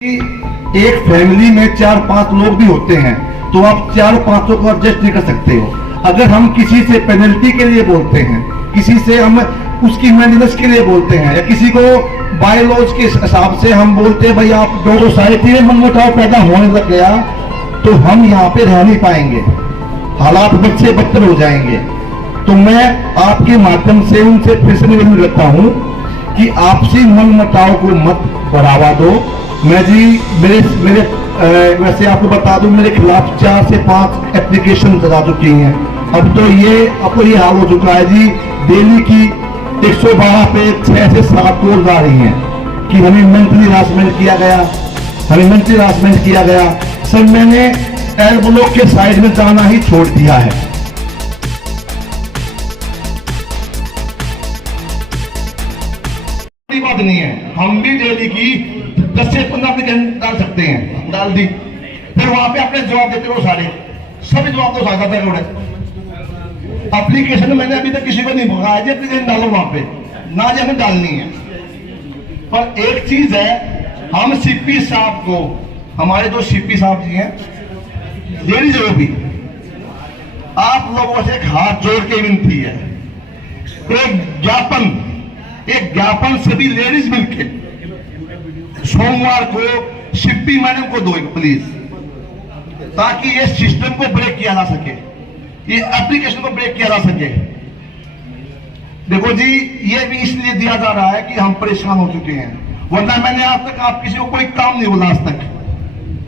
एक फैमिली में 4-5 लोग भी होते हैं तो आप 4-5 को एडजस्ट नहीं कर सकते हो। अगर हम किसी से पेनल्टी के लिए बोलते हैं, किसी से हम उसकी मेंटेनेंस के लिए बोलते हैं, या किसी को बाय लॉज के हिसाब से हम बोलते हैं भाई आप दो सोसाइटी में मनमुटाव पैदा होने लग गया तो हम यहाँ पे रह नहीं पाएंगे, हालात बच्चे बदतर हो जाएंगे। तो मैं आपके माध्यम से उनसे फिर से निवेदन करता हूँ कि आपसी मनमुटाव को मत बढ़ावा दो। मैं जी मेरे वैसे आपको बता दूं मेरे खिलाफ 4 से 5 एप्लीकेशन जा चुकी हैं। अब तो ये हाल हो चुका है जी, दिल्ली की 112 पे 6 से 7 कॉल आ रही हैं कि हमें मेंटली हरासमेंट किया गया, सर मैंने एल ब्लॉक के साइड में जाना ही छोड़ दिया है। बात नहीं है, हम भी डेली की 10 से 15 एप्लीकेशन डाल सकते हैं, डाल दी, फिर वहां पे अपने जवाब देते हो सारे, सभी जवाब तो साझा कर रहे। एप्लीकेशन मैंने अभी तक किसी को नहीं भगाया जी एप्लीकेशन डालो वहां पे, ना जी हमें डालनी है। पर एक चीज है, हम सीपी साहब को, हमारे जो सीपी साहब जी हैं, लेडीज जो भी, आप लोगों से एक हाथ जोड़ के विनती है, एक ज्ञापन सभी लेडीज मिलके सोमवार को शिप्पी मैडम को दो प्लीज, ताकि ये सिस्टम को ब्रेक किया जा सके, ये एप्लीकेशन को ब्रेक किया जा सके। देखो जी, ये भी इसलिए दिया जा रहा है कि हम परेशान हो चुके हैं, वरना मैंने आज तक आप किसी को कोई काम नहीं बोला आज तक,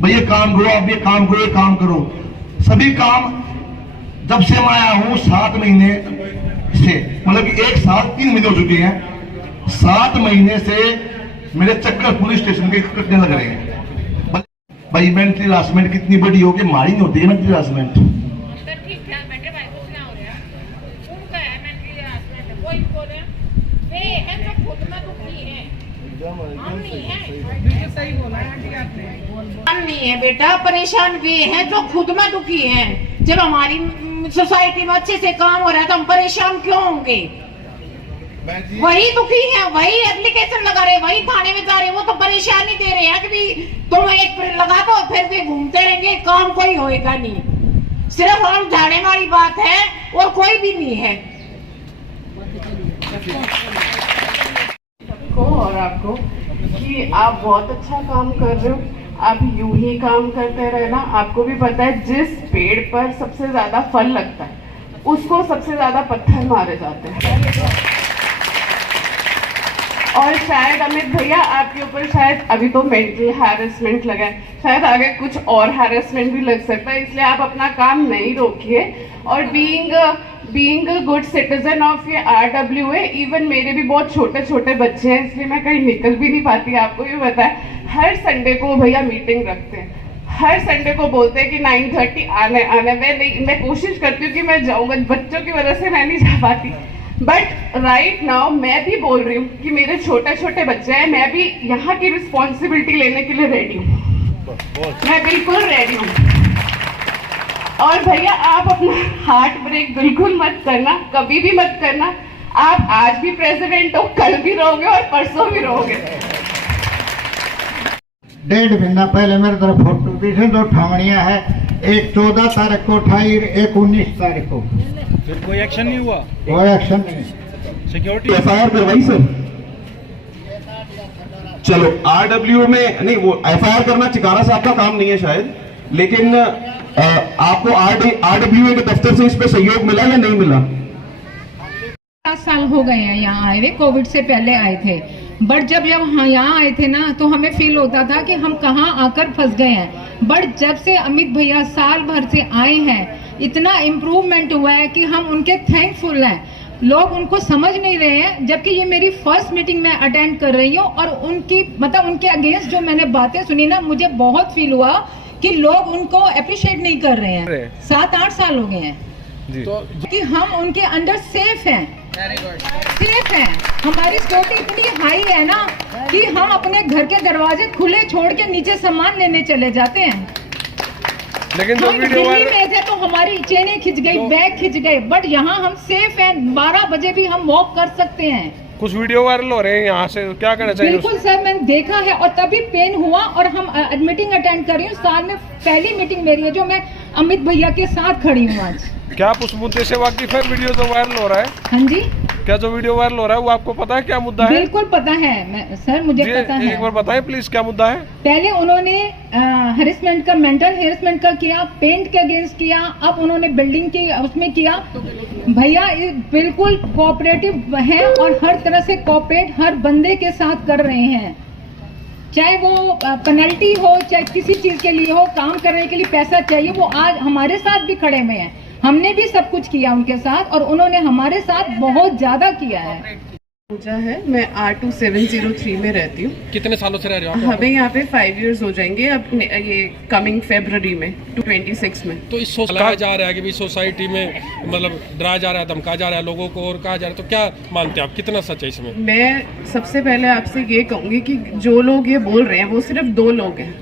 भाई ये काम करो, अब ये काम करो, ये काम करो। सभी काम जब से मैं आया हूं 7 महीने से, मतलब कि 1 साल 3 महीने हो चुके हैं, 7 महीने से मेरे चक्कर पुलिस स्टेशन के कटने लग रहे हैं। भाई मेंटली हरासमेंट कितनी बड़ी हो कि मारी नहीं होती है मेंटली हरासमेंट। हम नहीं है बेटा, परेशान भी हैं जो खुद में दुखी हैं। जब हमारी सोसाइटी में अच्छे से काम हो रहा है तो हम परेशान क्यों होंगे? वही दुखी है, वही एप्लीकेशन लगा रहे, वही थाने में जा रहे, वो तो परेशानी दे रहे हैं कि भी तुम एक लगा दो फिर भी घूमते रहेंगे, काम कोई होएगा नहीं। सिर्फ हम झाड़े वाली बात है और कोई भी नहीं है। और आपको कि आप बहुत अच्छा काम कर रहे हो, आप यूं ही काम करते रहना। आपको भी पता है जिस पेड़ पर सबसे ज्यादा फल लगता है उसको सबसे ज्यादा पत्थर मारे जाते हैं। और शायद अमित भैया आपके ऊपर शायद अभी तो मेंटल हैरेसमेंट लगा है, शायद आगे कुछ और हैरेसमेंट भी लग सकता है, इसलिए आप अपना काम नहीं रोकिए। और being a good citizen of ये RWA, इवन मेरे भी बहुत छोटे छोटे बच्चे हैं, इसलिए मैं कहीं निकल भी नहीं पाती। आपको भी पता है हर संडे को भैया मीटिंग रखते हैं, हर संडे को बोलते हैं कि 9:30 आने। मैं कोशिश करती हूँ कि मैं जाऊँगा, बच्चों की वजह से मैं नहीं जा पाती। बट राइट नाउ मैं भी बोल रही हूँ कि मेरे छोटे छोटे बच्चे हैं, मैं भी यहाँ की रिस्पॉन्सिबिलिटी लेने के लिए रेडी हूँ, मैं बिल्कुल रेडी हूँ। और भैया आप अपना हार्ट ब्रेक बिल्कुल मत करना, कभी भी मत करना। आप आज भी प्रेसिडेंट हो, कल भी रहोगे और परसों भी रहोगे। 1.5 महीना पहले मेरे तरफ फोटो भी से 2 ठावणियां है, एक 14 तारीख को उठाई, एक 19 तारीख को। फिर कोई एक्शन नहीं हुआ? कोई एक्शन नहीं। सिक्योरिटी FIR करवाई सर? चलो RWA में नहीं, वो FIR करना चिकारा साहब का काम नहीं है शायद, लेकिन आपको RWA के दफ्तर से इस पे सहयोग मिला या नहीं मिला? 7 साल हो गए हैं यहाँ आए हुए, कोविड से पहले आए थे। बट जब यहाँ आए थे ना तो हमें फील होता था कि हम कहाँ आकर फंस गए हैं। बट जब से अमित भैया साल भर से आए हैं, इतना इम्प्रूवमेंट हुआ है कि हम उनके थैंकफुल हैं। लोग उनको समझ नहीं रहे हैं, जबकि ये मेरी फर्स्ट मीटिंग में अटेंड कर रही हूँ और उनके अगेंस्ट जो मैंने बातें सुनी ना, मुझे बहुत फील हुआ कि लोग उनको अप्रिशिएट नहीं कर रहे हैं। 7-8 साल हो गए हैं तो कि हम उनके अंडर सेफ हैं, सेफ हैं। हमारी सिक्योरिटी इतनी हाई है ना कि हम अपने घर के दरवाजे खुले छोड़ के नीचे सामान लेने चले जाते हैं। लेकिन जो वीडियो दिल्ली में थे तो हमारी चेनें खिंच गई, बैग खिंच गए, बट यहाँ हम सेफ हैं। 12 बजे भी हम वॉक कर सकते हैं। कुछ वीडियो वायरल हो रहे हैं यहाँ से, क्या कहना चाहिए? बिल्कुल सर, मैंने देखा है और तभी पेन हुआ और हम मीटिंग अटेंड कर रही हूँ। साल में पहली मीटिंग मेरी है जो मैं अमित भैया के साथ खड़ी हूँ आज। क्या आप उस मुद्दे से वाकिफ है? वीडियो जो वायरल हो रहा है, हाँ जी, क्या जो वीडियो वायरल हो रहा है वो आपको पता है क्या मुद्दा है? बिल्कुल पता है सर, मुझे पता है। एक बार बताएं प्लीज, क्या मुद्दा है? पहले उन्होंने हरेसमेंट का, मेंटल हेरसमेंट का किया, पेंट के अगेंस्ट किया, अब उन्होंने बिल्डिंग के उसमें किया। भैया बिल्कुल कोऑपरेटिव है और हर तरह से कोऑपरेट हर बंदे के साथ कर रहे हैं, चाहे वो पेनल्टी हो, चाहे किसी चीज के लिए हो, काम करने के लिए पैसा चाहिए, वो आज हमारे साथ भी खड़े हुए हैं। हमने भी सब कुछ किया उनके साथ और उन्होंने हमारे साथ बहुत ज्यादा किया है। पूजा है, मैं R2703 में रहती हूँ। कितने सालों से रह रहे हो आप? हमें यहाँ पे 5 इयर्स हो जाएंगे अब ये कमिंग February में 26 में। तो इस कहा जा रहा है कि भाई सोसाइटी में मतलब डराया जा रहा है, धमकाया जा रहा है लोगों को और कहा जा रहा है, तो क्या मानते हैं आप, कितना सच है इसमें? मैं सबसे पहले आपसे ये कहूँगी कि जो लोग ये बोल रहे हैं वो सिर्फ 2 लोग हैं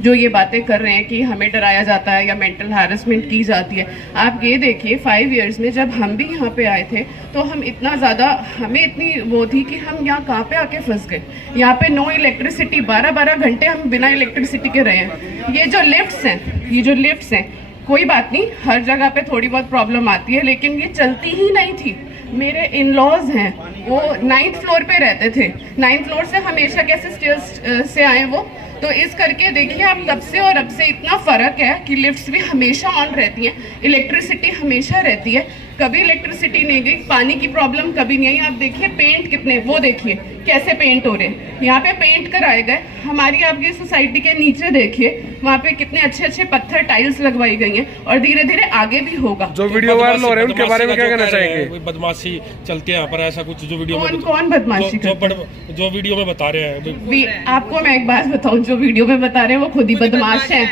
जो ये बातें कर रहे हैं कि हमें डराया जाता है या मेंटल हैरेसमेंट की जाती है। आप ये देखिए 5 इयर्स में जब हम भी यहाँ पे आए थे तो हम इतना ज़्यादा, हमें इतनी वो थी कि हम यहाँ कहाँ पे आके फंस गए। यहाँ पे नो इलेक्ट्रिसिटी, 12-12 घंटे हम बिना इलेक्ट्रिसिटी के रहे हैं। ये जो लिफ्ट्स हैं, कोई बात नहीं, हर जगह पे थोड़ी बहुत प्रॉब्लम आती है, लेकिन ये चलती ही नहीं थी। मेरे इन-लॉज हैं, वो 9th फ्लोर पे रहते थे, 9th फ्लोर से हमेशा कैसे स्टेयर्स से आए वो, तो इस करके देखिए आप तब से और अब से इतना फ़र्क है कि लिफ्ट्स भी हमेशा ऑन रहती हैं, इलेक्ट्रिसिटी हमेशा रहती है, कभी इलेक्ट्रिसिटी नहीं गई, पानी की प्रॉब्लम कभी नहीं आई। आप देखिए पेंट कितने, वो देखिए कैसे पेंट हो रहे हैं, यहाँ पे पेंट कराए गए। हमारी आपकी सोसाइटी के नीचे देखिए, वहाँ पे कितने अच्छे अच्छे पत्थर टाइल्स लगवाई गई हैं और धीरे धीरे आगे भी होगा। जो वीडियो वायरल हो रहे हैं उनके बारे में क्या कहना चाहेंगे? बदमाशी चलती है यहाँ पर, ऐसा कुछ जो वीडियो में कौन बदमाशी जो वीडियो में बता रहे हैं? आपको मैं एक बात बताऊं, जो वीडियो में बता रहे हैं वो खुद ही बदमाश हैं,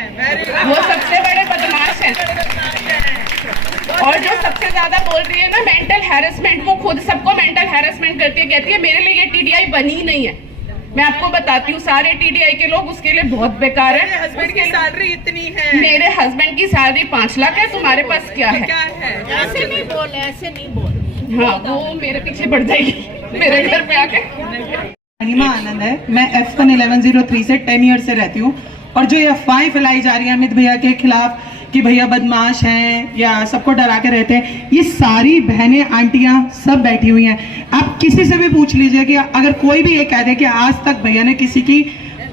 वो सबसे बड़े बदमाश हैं। और जो सबसे ज्यादा बोल रही है ना मेंटल हैरेसमेंट, वो खुद सबको मेंटल हैरेसमेंट करती है, कहती है मेरे लिए ये टीडीआई बनी ही नहीं है। मैं आपको बताती हूँ, सारे टीडीआई के लोग उसके लिए बहुत बेकार है। मेरे हस्बैंड की सैलरी इतनी है, मेरे हस्बैंड की सैलरी 5 लाख है, तुम्हारे पास क्या है? ऐसे नहीं बोल। हाँ, वो मेरे पीछे पड़ जाएगी मेरे घर पे आके। अनिमा आनंद है, मैं F11103 से 10 ईयर से रहती हूँ। और जो ये अफवाहें फैलाई जा रही है अमित भैया के खिलाफ कि भैया बदमाश हैं या सबको डरा के रहते हैं, ये सारी बहनें आंटियां सब बैठी हुई हैं। आप किसी से भी पूछ लीजिए कि अगर कोई भी ये कह दे कि आज तक भैया ने किसी की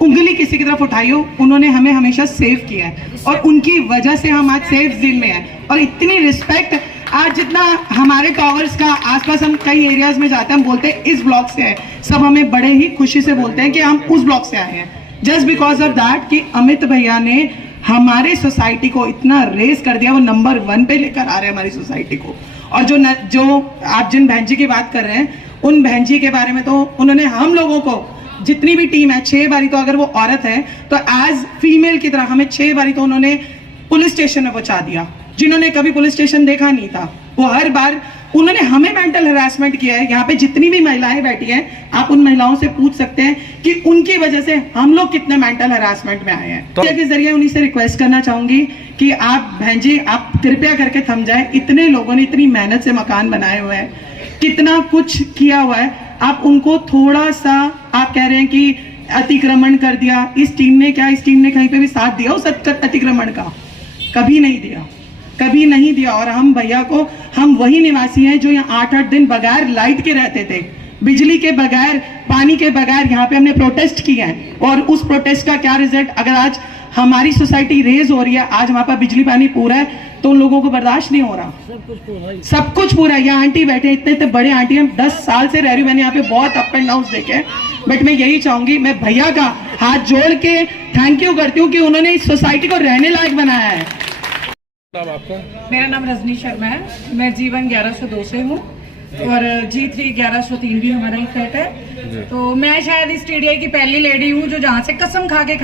उंगली किसी की तरफ उठाई हो, उन्होंने हमें हमेशा सेव किया है और उनकी वजह से हम आज सेफ जोन में हैं। और इतनी रिस्पेक्ट आज जितना हमारे टॉवर्स का आसपास, हम कई एरियाज में जाते हैं, हम बोलते हैं इस ब्लॉक से है, सब हमें बड़े ही खुशी से बोलते हैं कि हम उस ब्लॉक से आए हैं, जस्ट बिकॉज ऑफ दैट कि अमित भैया ने हमारे सोसाइटी को इतना रेस कर दिया, वो नंबर 1 पे लेकर आ रहे हैं हमारी सोसाइटी को। और जो आप जिन बहन जी की बात कर रहे हैं, उन बहन जी के बारे में तो उन्होंने हम लोगों को, जितनी भी टीम है 6 बारी, तो अगर वो औरत है तो एज फीमेल की तरह हमें 6 बारी तो उन्होंने पुलिस स्टेशन में पहुंचा दिया। जिन्होंने कभी पुलिस स्टेशन देखा नहीं था, वो हर बार उन्होंने हमें मेंटल हरासमेंट किया है। यहाँ पे जितनी भी महिलाएं बैठी हैं, आप उन महिलाओं से पूछ सकते हैं कि उनकी वजह से हम लोग कितने मेंटल हरासमेंट में आए हैं। तो के जरिए उन्हीं से रिक्वेस्ट करना चाहूंगी कि आप बहन जी, आप कृपया करके थम जाए। इतने लोगों ने इतनी मेहनत से मकान बनाए हुए हैं, कितना कुछ किया हुआ है, आप उनको थोड़ा सा, आप कह रहे हैं कि अतिक्रमण कर दिया, इस टीम ने क्या, इस टीम ने कहीं पे भी साथ दिया उस अतिक्रमण का? कभी नहीं दिया, कभी नहीं दिया। और हम भैया को, हम वही निवासी हैं जो यहाँ 8-8 दिन बगैर लाइट के रहते थे, बिजली के बगैर, पानी के बगैर। यहाँ पे हमने प्रोटेस्ट किया है और उस प्रोटेस्ट का क्या रिजल्ट, अगर आज हमारी सोसाइटी रेज हो रही है, आज हमारे पास बिजली पानी पूरा है, तो उन लोगों को बर्दाश्त नहीं हो रहा। सब कुछ पूरा है। यहाँ आंटी बैठे, इतने बड़े आंटी, हम 10 साल से रह रही हूँ, मैंने यहाँ पे बहुत अप एंड डाउन देखे, बट मैं यही चाहूंगी, मैं भैया का हाथ जोड़ के थैंक यू करती हूँ कि उन्होंने इस सोसाइटी को रहने लायक बनाया है। नाम आपका? मेरा नाम रजनी शर्मा है, मैं जीवन 1102 से हूँ और G3 1103 भी हमारा ही फ्लैट है। तो मैं शायद इस टीडीआई की पहली लेडी हूँ जो जहाँ से कसम खा के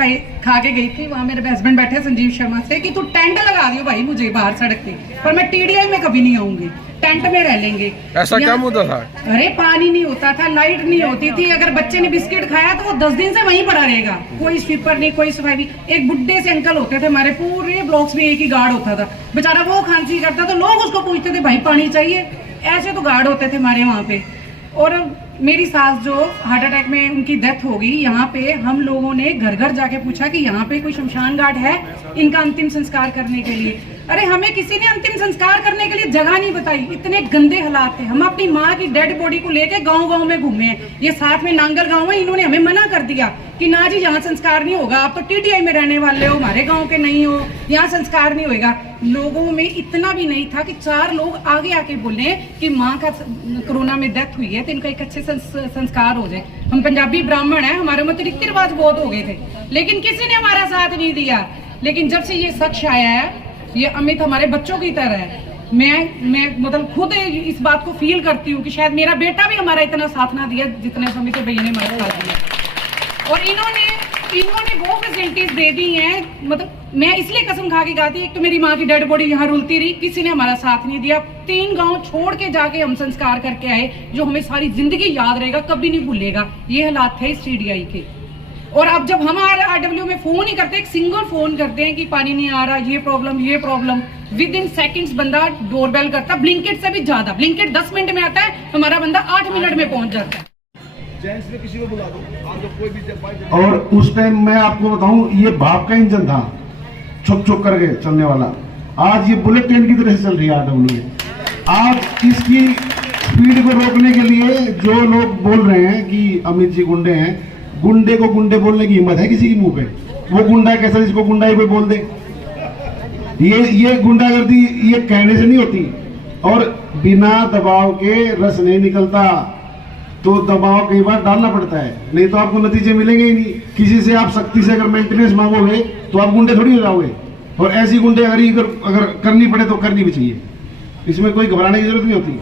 गई थी। वहाँ मेरे हस्बैंड बैठे संजीव शर्मा से कि तू टेंट लगा दियो भाई मुझे बाहर सड़क पे, पर मैं टीडीआई में कभी नहीं आऊंगी, टेंट में रह लेंगे। ऐसा क्या मुद्दा था? अरे पानी नहीं होता था, लाइट नहीं होती थी, अगर बच्चे ने बिस्किट खाया तो वो 10 दिन से वहीं पड़ा रहेगा, कोई स्वीपर नहीं, कोई सफाई नहीं। एक बुड्ढे से अंकल होते थे हमारे पूरे ब्लॉक्स में, एक ही गार्ड होता था बेचारा, वो खांसी करता तो लोग उसको पूछते थे भाई पानी चाहिए, ऐसे तो गार्ड होते थे हमारे वहाँ पे। और मेरी सास जो हार्ट अटैक में उनकी डेथ हो गई, यहाँ पे हम लोगों ने घर घर जाके पूछा कि यहाँ पे कोई शमशान घाट है इनका अंतिम संस्कार करने के लिए। अरे हमें किसी ने अंतिम संस्कार करने के लिए जगह नहीं बताई, इतने गंदे हालात थे। हम अपनी माँ की डेड बॉडी को लेके गांव-गांव में घूमे हैं। ये साथ में नांगल गांव है, इन्होंने हमें मना कर दिया कि ना जी यहाँ संस्कार नहीं होगा, आप तो टीटीआई में रहने वाले हो, हमारे गाँव के नहीं हो, यहाँ संस्कार नहीं होगा। लोगों में इतना भी नहीं था कि 4 लोग आगे आके बोले कि माँ का कोरोना में डेथ हुई है तो इनका एक अच्छे संस्कार हो जाए। हम पंजाबी ब्राह्मण हैं, हमारे में तो रीति रिवाज बहुत हो गए थे, लेकिन किसी ने हमारा साथ नहीं दिया। लेकिन जब से ये शख्स आया है, ये अमित हमारे बच्चों की तरह है। मैं मतलब खुद इस बात को फील करती हूँ कि शायद मेरा बेटा भी हमारा इतना साथ ना दिया जितने अमित भैया ने हमारा साथ दिया। और इन्होंने वो फैसिलिटीज दे दी हैं, मतलब मैं इसलिए कसम खा के गाती, एक तो मेरी माँ की डेड बॉडी यहाँ रुलती रही, किसी ने हमारा साथ नहीं दिया। 3 गांव छोड़ के जाके हम संस्कार करके आए, जो हमें सारी जिंदगी याद रहेगा, कभी नहीं भूलेगा। ये हालात थे इस TDI के। और अब जब हम RW में फोन ही करते हैं, एक सिंगल फोन करते हैं कि पानी नहीं आ रहा, ये प्रॉब्लम, विद इन सेकंड्स बंदा डोरबेल करता। ब्लिंकिट से भी ज्यादा, ब्लिंकिट 10 मिनट में आता है, हमारा बंदा 8 मिनट में पहुंच जाता है। जेंट्स में किसी को बुला दो, आप कोई भी। और उस टाइम मैं आपको बताऊं, ये भाप का इंजन था, छुक छुक करके चलने वाला। आज ये बुलेट ट्रेन की तरह से चल रही है RW में। आज इसकी स्पीड को रोकने के लिए जो लोग बोल रहे हैं कि अमित जी गुंडे हैं, गुंडे को गुंडे बोलने की हिम्मत है किसी के मुंह पे? वो गुंडा कैसा, जिसको गुंडा ही कोई बोल दे? ये गुंडागर्दी ये कहने से नहीं होती। और बिना दबाव के रस नहीं निकलता, तो दबाव कई बार डालना पड़ता है, नहीं तो आपको नतीजे मिलेंगे ही नहीं। किसी से आप सख्ती से अगर मेंटेनेंस मांगोगे तो आप गुंडे थोड़ी हो जाओगे। और ऐसी गुंडेगारी अगर करनी पड़े तो करनी भी चाहिए, इसमें कोई घबराने की जरूरत नहीं होती।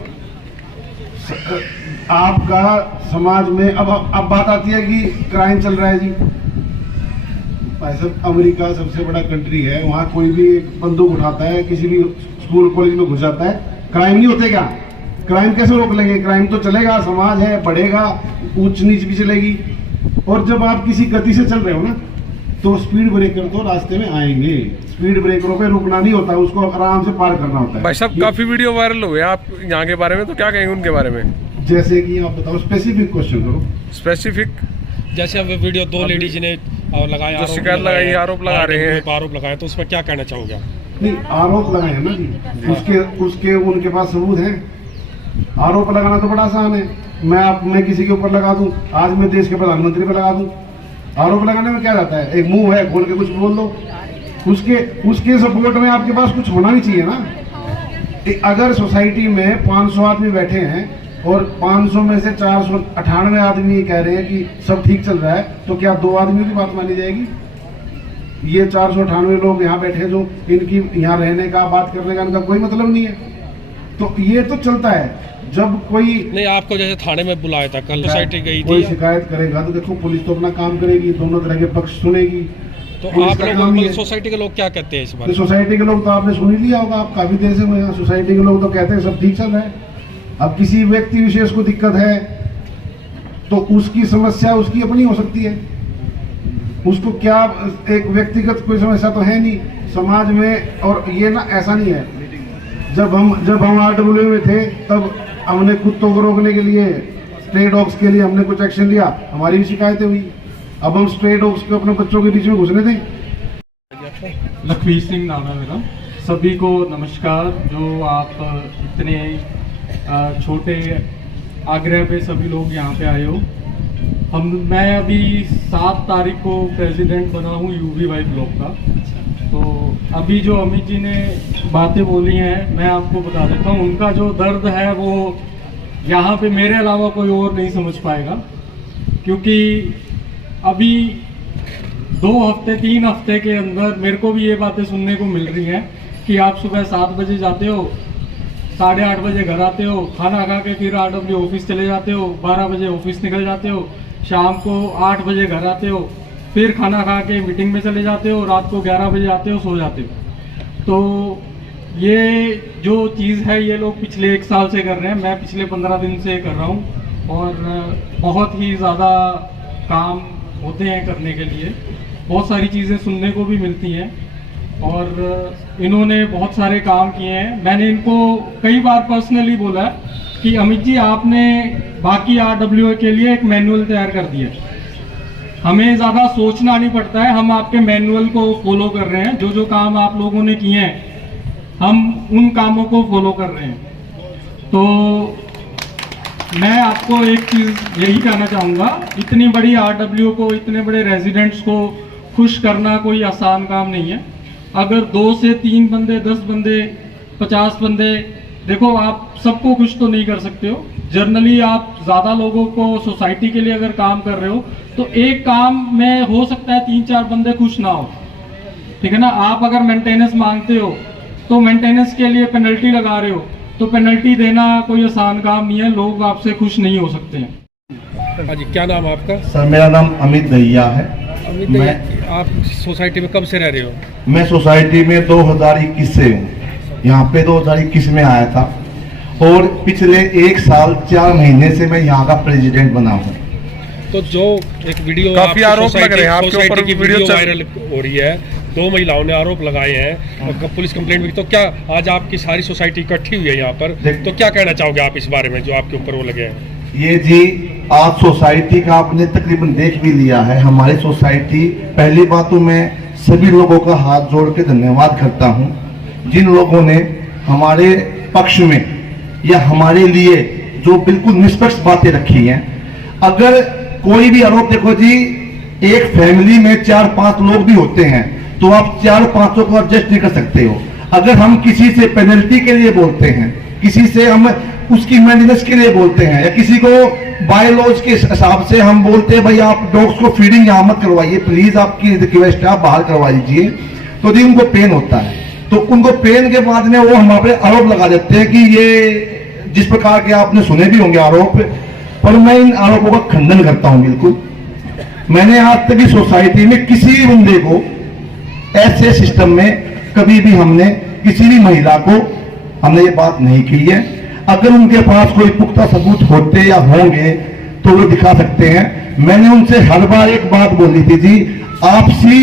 आपका समाज में अब बात आती है कि क्राइम चल रहा है जी। भाई साहब, अमेरिका सबसे बड़ा कंट्री है, वहाँ कोई भी बंदूक उठाता है, किसी भी स्कूल कॉलेज में घुस जाता है, क्राइम नहीं होते क्या? क्राइम कैसे रोक लेंगे? क्राइम तो चलेगा, समाज है, बढ़ेगा, ऊंच नीच भी चलेगी। और जब आप किसी गति से चल रहे हो ना, तो स्पीड ब्रेकर तो रास्ते में आएंगे। स्पीड ब्रेकरों पे रुकना नहीं होता, उसको आराम से पार करना होता है। भाई साहब, काफी वीडियो वायरल हुए आप यहाँ के बारे में, तो क्या कहेंगे उनके बारे में? जैसे कि आप बताओ, स्पेसिफिक क्वेश्चन करो। स्पेसिफिक जैसे अब वीडियो 2 लेडीज ने लगाया, शिकायत लगाई, आरोप लगा रहे हैं, आरोप लगाए, तो उसमें क्या कहना चाहोगे आप? नहीं, आरोप लगाए हैं ना जी, उसके उनके पास सबूत है। आरोप लगाना तो बड़ा आसान है, मैं किसी के ऊपर लगा दूं, आज मैं देश के प्रधानमंत्री पर लगा दूं। आरोप लगाने में क्या जाता है? एक मुंह है, खोल के कुछ बोल दो। उसके सपोर्ट में आपके पास कुछ होना भी चाहिए ना। अगर सोसाइटी में 500 आदमी बैठे हैं और 500 में से 498 आदमी कह रहे हैं कि सब ठीक चल रहा है, तो क्या 2 आदमियों की बात मानी जाएगी? ये 498 लोग यहाँ बैठे जो इनकी यहाँ रहने का, बात करने का इनका कोई मतलब नहीं है। तो ये तो चलता है। जब कोई नहीं, आपको जैसे थाने में बुलाया था, कल सोसाइटी गई थी, कोई शिकायत करेगा तो देखो पुलिस तो अपना काम करेगी, दोनों तरह के पक्ष सुनेगी। तो आप लोग सोसाइटी के लोग क्या कहते हैं इस बारे में? सोसाइटी के लोग तो आपने सुन ही लिया होगा, आप काफी देर से यहाँ। सोसाइटी के लोग तो कहते हैं सब ठीक चल रहा है। अब किसी व्यक्ति विशेष को दिक्कत है तो उसकी समस्या उसकी अपनी हो सकती है, उसको क्या, एक व्यक्तिगत कोई समस्या तो है नहीं समाज में। और ये ना ऐसा नहीं है, जब हम RW में थे तब हमने कुत्तों को रोकने के लिए, स्ट्रे डॉग्स के लिए हमने कुछ एक्शन लिया, हमारी भी शिकायतें हुई। अब हम स्ट्रे डॉग्स को अपने बच्चों के बीच में घुसने दें? लखवीर सिंह नाम है मेरा। सभी को नमस्कार। जो आप इतने छोटे आग्रह पे सभी लोग यहाँ पे आए हो। मैं अभी 7 तारीख को प्रेसिडेंट बना हूँ UVY ब्लॉक का। तो अभी जो अमित जी ने बातें बोली हैं, मैं आपको बता देता हूँ, उनका जो दर्द है वो यहाँ पे मेरे अलावा कोई और नहीं समझ पाएगा। क्योंकि अभी 2 हफ्ते 3 हफ्ते के अंदर मेरे को भी ये बातें सुनने को मिल रही हैं कि आप सुबह 7 बजे जाते हो, 8:30 बजे घर आते हो, खाना खा के फिर RW ऑफिस चले जाते हो, 12 बजे ऑफिस निकल जाते हो, शाम को 8 बजे घर आते हो, फिर खाना खा के मीटिंग में चले जाते हो, रात को 11 बजे आते हो, सो जाते हो। तो ये जो चीज़ है ये लोग पिछले 1 साल से कर रहे हैं, मैं पिछले 15 दिन से कर रहा हूँ। और बहुत ही ज़्यादा काम होते हैं करने के लिए, बहुत सारी चीज़ें सुनने को भी मिलती हैं। और इन्होंने बहुत सारे काम किए हैं। मैंने इनको कई बार पर्सनली बोला है कि अमित जी आपने बाकी RWA के लिए एक मैनुअल तैयार कर दिया, हमें ज़्यादा सोचना नहीं पड़ता है, हम आपके मैनुअल को फॉलो कर रहे हैं, जो जो काम आप लोगों ने किए हैं हम उन कामों को फॉलो कर रहे हैं। तो मैं आपको एक चीज़ यही कहना चाहूँगा, इतनी बड़ी RWA को, इतने बड़े रेजिडेंट्स को खुश करना कोई आसान काम नहीं है। अगर 2 से 3 बंदे, 10 बंदे, 50 बंदे, देखो आप सबको खुश तो नहीं कर सकते हो, जनरली आप ज़्यादा लोगों को सोसाइटी के लिए अगर काम कर रहे हो तो एक काम में हो सकता है 3-4 बंदे खुश ना हो, ठीक है ना। आप अगर मेंटेनेंस मांगते हो तो मेंटेनेंस के लिए पेनल्टी लगा रहे हो, तो पेनल्टी देना कोई आसान काम नहीं है, लोग आपसे खुश नहीं हो सकते हैं। हाँ जी, क्या नाम है आपका? सर मेरा नाम अमित दहिया है। अमित दहिया, आप सोसाइटी में कब से रह रहे हो? मैं सोसाइटी में 2021 से हूँ, यहाँ पे 2021 में आया था और पिछले 1 साल 4 महीने से मैं यहाँ का प्रेसिडेंट बना हूँ। तो जो एक वीडियो काफी आरोप लग रहे हैं आपके ऊपर, की वीडियो वायरल हो रही है, 2 महिलाओं ने आरोप लगाए हैं और पुलिस कंप्लेंट भी, तो क्या आज आपकी सारी सोसाइटी इकट्ठी हुई है यहाँ पर, तो क्या कहना चाहोगे आप इस बारे में जो आपके ऊपर वो लगे हैं? ये जी आज सोसाइटी का आपने तकरीबन देख भी लिया है। हमारी सोसाइटी, पहली बात तो मैं सभी लोगों का हाथ जोड़ के धन्यवाद करता हूँ जिन लोगों ने हमारे पक्ष में या हमारे लिए जो बिल्कुल निष्पक्ष बातें रखी हैं। अगर कोई भी आरोप, देखो जी, एक फैमिली में 4-5 लोग भी होते हैं तो आप 4-5 को एडजस्ट नहीं कर सकते हो। अगर हम किसी से पेनल्टी के लिए बोलते हैं, किसी से हम उसकी मेंटेनेंस के लिए बोलते हैं, या किसी को बाय लॉज के हिसाब से हम बोलते हैं भाई आप डॉग्स को फीडिंग यहाँ मत करवाइए, प्लीज आपकी रिक्वेस्ट है आप बाहर करवा दीजिए, तो जी उनको पेन होता है। तो उनको पेन के बाद में वो हमारे आरोप लगा देते हैं कि ये जिस प्रकार के आपने सुने भी होंगे आरोप, पर मैं इन आरोपों का खंडन करता हूं बिल्कुल। मैंने आज तक इस सोसाइटी में किसी भी बंदे को ऐसे सिस्टम में कभी भी हमने किसी भी महिला को हमने ये बात नहीं की है। अगर उनके पास कोई पुख्ता सबूत होते या होंगे तो वो दिखा सकते हैं। मैंने उनसे हर बार एक बात बोली थी जी, आपसी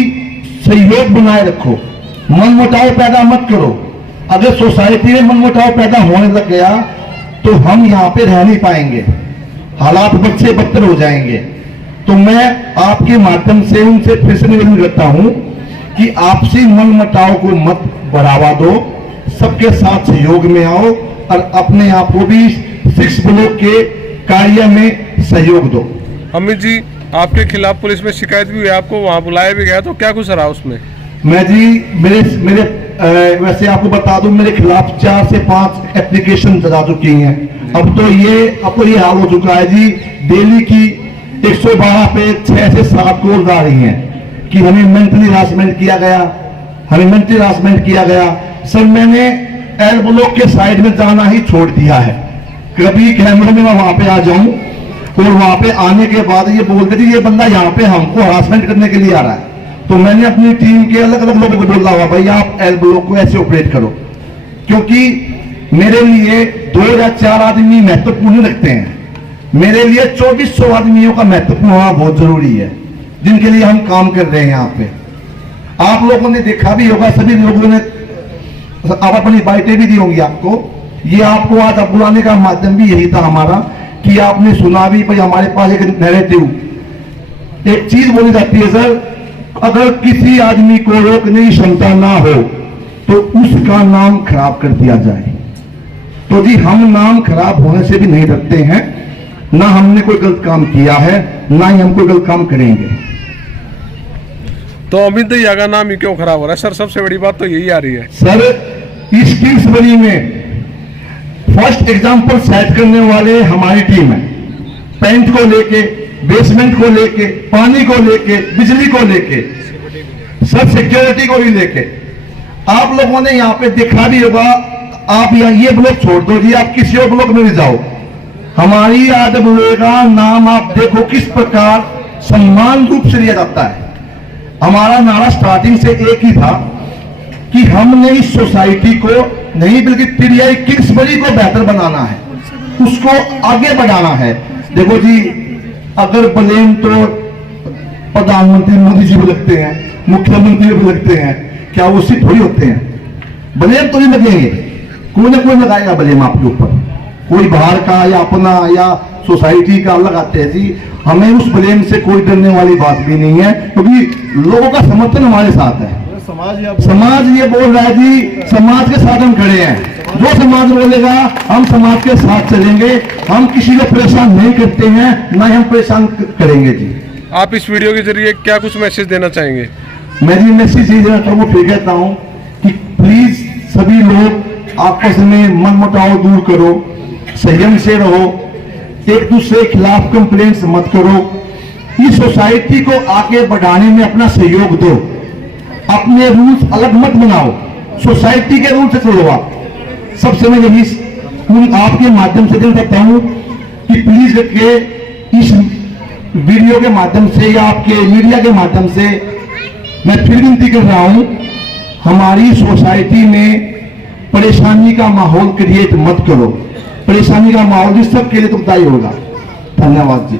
सहयोग बनाए रखो, मनमुटाव पैदा मत करो। अगर सोसाइटी में मनमुटाव पैदा होने लग गया तो हम यहाँ पे रह नहीं पाएंगे, हालात बद से बदतर हो जाएंगे। तो मैं आपके माध्यम से उनसे फिर से निवेदन करता हूं कि आपसी मनमुटाव को मत बढ़ावा दो, सबके साथ सहयोग में आओ और अपने आप को भी 6 ब्लॉक के कार्य में सहयोग दो। अमित जी, आपके खिलाफ पुलिस में शिकायत भी हुई, आपको वहां बुलाया भी गया, तो क्या कुछ रहा उसमें? मैं जी मेरे वैसे आपको बता दूं, मेरे खिलाफ 4 से 5 एप्लीकेशन जा चुकी हैं। अब तो ये हाल हो चुका है जी, डेली की 112 पे 6 से 7 कॉल आ रही हैं कि हमें मेंटली हरासमेंट किया गया। सर मैंने एल ब्लॉक के साइड में जाना ही छोड़ दिया है। कभी कैमरे में मैं वहां पे आ जाऊं और वहां पे आने के बाद ये बोलते थे ये बंदा यहाँ पे हमको हरासमेंट करने के लिए आ रहा है। तो मैंने अपनी टीम के अलग अलग लोगों को बोला हुआ भाई आप एल ब्लॉक को ऐसे ऑपरेट करो, क्योंकि मेरे लिए 2 या 4 आदमी महत्वपूर्ण रखते हैं। मेरे लिए 2400 आदमियों का महत्वपूर्ण होना बहुत जरूरी है जिनके लिए हम काम कर रहे हैं यहाँ पे। आप लोगों ने देखा भी होगा, सभी लोगों ने अपनी बाइटें भी दी होंगी आपको। ये आपको आज बुलाने का माध्यम भी यही था हमारा कि आपने सुना भी भाई हमारे पास एक नैरेटिव, एक चीज बोली जाती है सर, अगर किसी आदमी को रोकने की क्षमता ना हो तो उसका नाम खराब कर दिया जाए। तो जी हम नाम खराब होने से भी नहीं डरते हैं, ना हमने कोई गलत काम किया है, ना ही हम कोई गलत काम करेंगे। तो अमित दहिया का नाम ही क्यों खराब हो रहा है सर? सबसे बड़ी बात तो यही आ रही है सर, इस किंग्सबरी में फर्स्ट एग्जांपल सेट करने वाले हमारी टीम है। पेंट को लेके, बेसमेंट को लेके, पानी को लेके, बिजली को लेके, सब सिक्योरिटी को भी लेके। आप लोगों ने यहाँ पे देखा भी होगा, आप ये ब्लॉक छोड़ दो जी, आप किसी और ब्लॉक में भी जाओ, हमारी RWA का नाम आप देखो किस प्रकार सम्मान रूप से लिया जाता है। हमारा नारा स्टार्टिंग से एक ही था कि हमने इस सोसाइटी को नहीं बल्कि PDI किंग्सबरी को बेहतर बनाना है, उसको आगे बढ़ाना है। देखो जी, अगर ब्लेम तो प्रधानमंत्री मोदी जी भी लगते हैं, मुख्यमंत्री भी लगते हैं, क्या वो सिर्फ थोड़ी होते हैं? ब्लेम तो नहीं लगेंगे, कोई ना कोई लगाएगा ब्लेम आपके ऊपर। कोई बाहर का या अपना या सोसाइटी का लगाते हैं जी। हमें उस ब्लेम से कोई डरने वाली बात भी नहीं है, क्योंकि लोगों का समर्थन हमारे साथ है। समाज ये बोल रहा है जी, समाज के साथ हम खड़े हैं। जो समाज बोलेगा हम समाज के साथ चलेंगे। हम किसी को परेशान नहीं करते हैं, ना ही हम परेशान करेंगे जी। आप इस वीडियो के जरिए क्या कुछ मैसेज देना चाहेंगे? मैं जी मैसेज ये देना चाहूँगा, फिर कहता हूँ कि प्लीज सभी लोग आपस में मनमुटाव दूर करो, संयम से रहो, एक दूसरे के खिलाफ कंप्लेंट्स मत करो, इस सोसाइटी को आगे बढ़ाने में अपना सहयोग दो, अपने रूल्स अलग मत बनाओ, सोसाइटी के रूल से चलो आप। सबसे मैं यही आपके माध्यम से देना चाहता हूँ कि प्लीज के इस वीडियो के माध्यम से या आपके मीडिया के माध्यम से मैं फिर विनती कर रहा हूँ, हमारी सोसाइटी में परेशानी का माहौल क्रिएट मत करो। परेशानी का माहौल भी सबके लिए दुखदायी होगा। धन्यवाद जी।